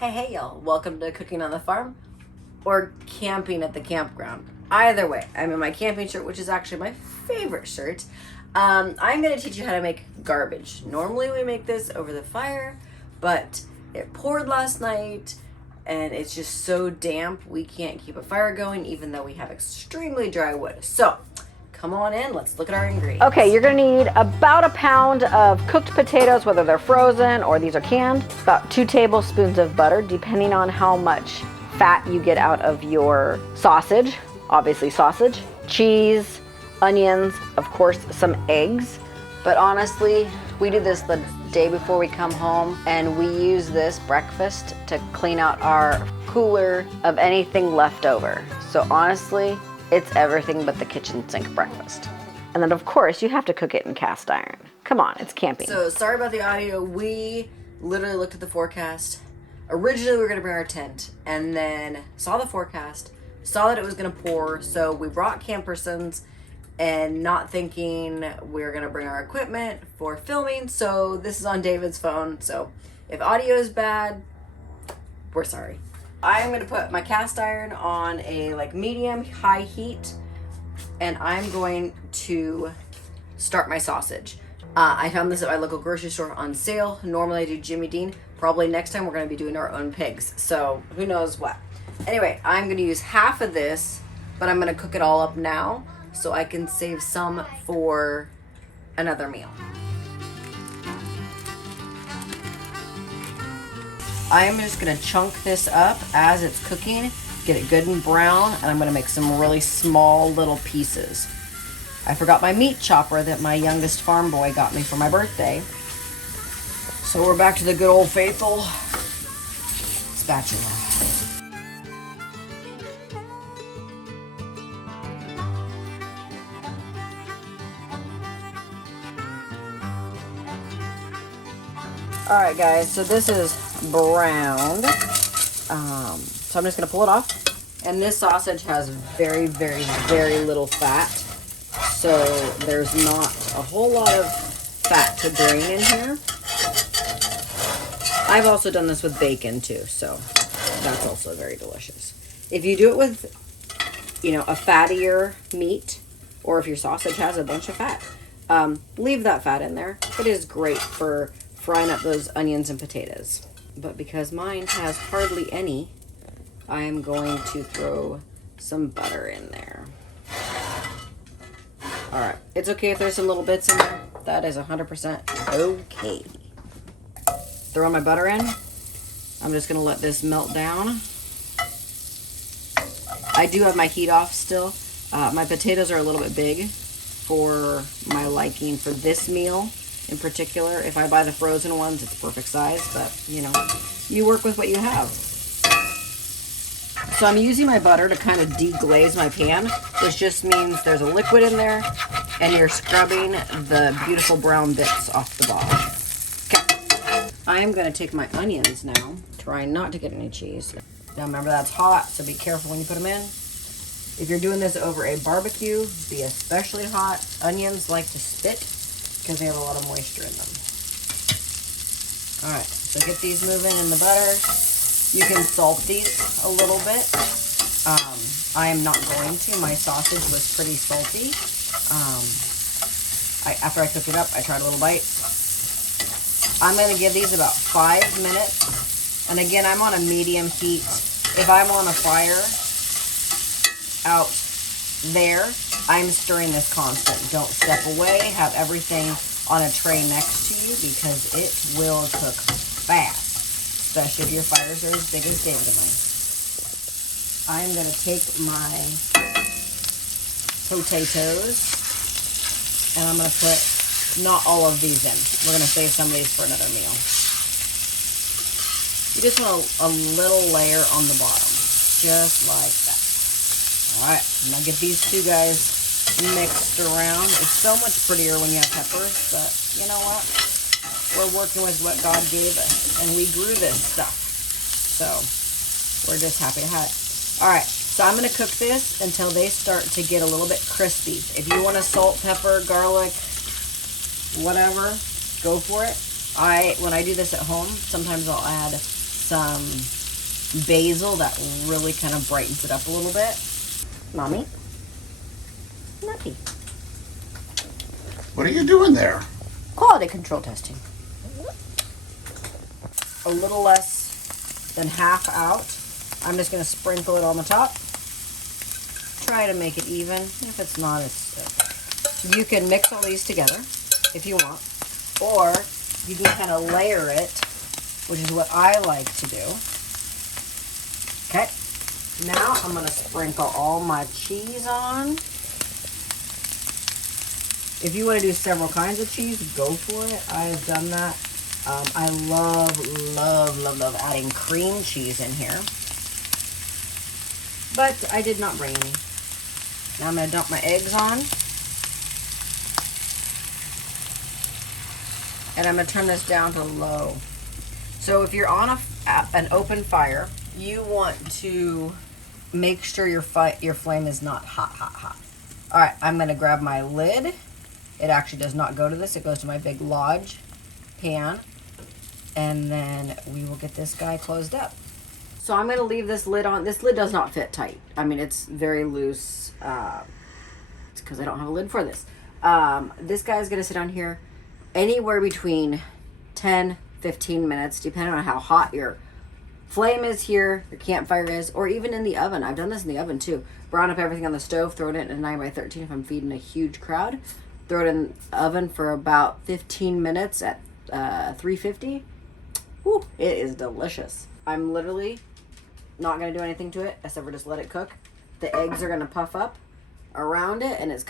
Hey y'all, welcome to Cooking on the Farm or Camping at the Campground. Either way, I'm in my camping shirt, which is actually my favorite shirt. I'm going to teach you how to make garbage. Normally we make this over the fire, but it poured last night and it's just so damp we can't keep a fire going even though we have extremely dry wood. So come on in, let's look at our ingredients. Okay, you're gonna need about a pound of cooked potatoes, whether they're frozen or these are canned. About 2 tablespoons of butter, depending on how much fat you get out of your sausage. Obviously sausage, cheese, onions, of course some eggs. But honestly, we do this the day before we come home, and we use this breakfast to clean out our cooler of anything left over. So honestly, it's everything but the kitchen sink breakfast. And then of course you have to cook it in cast iron. Come on, it's camping. So sorry about the audio. We literally looked at the forecast. Originally we were gonna bring our tent and then saw the forecast, saw that it was gonna pour. So we brought campersons and not thinking we were gonna bring our equipment for filming. So this is on David's phone. So if audio is bad, we're sorry. I'm gonna put my cast iron on a medium high heat, and I'm going to start my sausage. I found this at my local grocery store on sale. Normally I do Jimmy Dean. Probably next time we're gonna be doing our own pigs. So who knows what. Anyway, I'm gonna use half of this, but I'm gonna cook it all up now so I can save some for another meal. I'm just gonna chunk this up as it's cooking, get it good and brown, and I'm gonna make some really small little pieces. I forgot my meat chopper that my youngest farm boy got me for my birthday. So we're back to the good old faithful spatula. All right, guys, so this is browned. So I'm just gonna pull it off. And this sausage has very, very, very little fat. So there's not a whole lot of fat to drain in here. I've also done this with bacon too, so that's also very delicious. If you do it with, a fattier meat, or if your sausage has a bunch of fat, leave that fat in there. It is great for frying up those onions and potatoes. But because mine has hardly any, I am going to throw some butter in there. All right, it's okay if there's some little bits in there. That is 100% okay. Throw my butter in. I'm just gonna let this melt down. I do have my heat off still. My potatoes are a little bit big for my liking for this meal. In particular, if I buy the frozen ones, it's perfect size, but you work with what you have. So I'm using my butter to kind of deglaze my pan, which just means there's a liquid in there and you're scrubbing the beautiful brown bits off the bottom. Okay. I'm going to take my onions now, trying not to get any cheese. Now remember, that's hot, so be careful when you put them in. If you're doing this over a barbecue, be especially hot. Onions like to spit because they have a lot of moisture in them. All right, so get these moving in the butter. You can salt these a little bit. I am not going to. My sausage was pretty salty. After I cooked it up, I tried a little bite. I'm gonna give these about 5 minutes. And again, I'm on a medium heat. If I'm on a fire out there, I'm stirring this constant. Don't step away. Have everything on a tray next to you because it will cook fast, especially if your fires are as big as David and mine. I'm going to take my potatoes and I'm going to put not all of these in. We're going to save some of these for another meal. You just want a little layer on the bottom, just like that. All right, I'm gonna get these two guys mixed around. It's so much prettier when you have peppers, but you know what? We're working with what God gave us, and we grew this stuff. So we're just happy to have it. All right, so I'm gonna cook this until they start to get a little bit crispy. If you want to salt, pepper, garlic, whatever, go for it. When I do this at home, sometimes I'll add some basil that really kind of brightens it up a little bit. Mommy? Nuppy. What are you doing there? Quality control testing. A little less than half out. I'm just going to sprinkle it on the top. Try to make it even. If it's not, it's you can mix all these together if you want, or you can kind of layer it, which is what I like to do. Okay, now I'm going to sprinkle all my cheese on. If you want to do several kinds of cheese, go for it. I've done that. I love adding cream cheese in here. But I did not bring any. Now I'm going to dump my eggs on. And I'm going to turn this down to low. So if you're on an open fire, you want to make sure your flame is not hot. All right, I'm going to grab my lid. It actually does not go to this. It goes to my big Lodge pan. And then we will get this guy closed up. So I'm going to leave this lid on. This lid does not fit tight. I mean, it's very loose. It's because I don't have a lid for this. This guy's going to sit on here anywhere between 10-15 minutes, depending on how hot your flame is here, your campfire is, or even in the oven. I've done this in the oven too. Brown up everything on the stove, throw it in a 9x13 if I'm feeding a huge crowd. Throw it in the oven for about 15 minutes at 350. Whew, it is delicious. I'm literally not going to do anything to it except for just let it cook. The eggs are going to puff up around it, and it's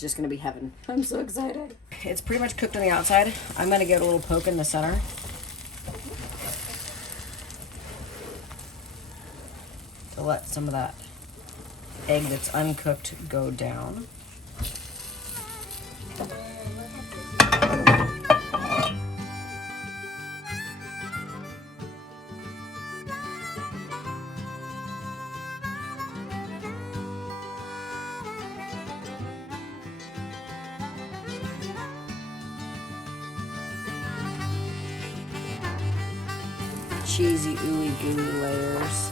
just going to be heaven. I'm so excited. It's pretty much cooked on the outside. I'm going to give it a little poke in the center. To let some of that egg that's uncooked go down. Cheesy, ooey gooey layers.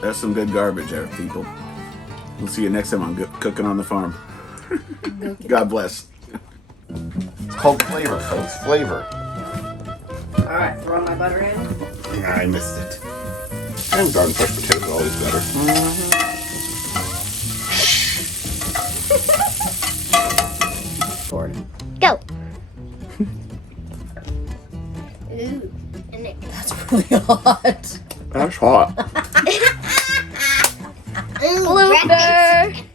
That's some good garbage there, people. We'll see you next time on Cooking on the Farm. God bless. It's called flavor, folks. Flavor. All right, throw my butter in. I missed it. And garden fresh potatoes are always better. Forward. Go. Ooh, and it That's really hot. That's hot. Blooper.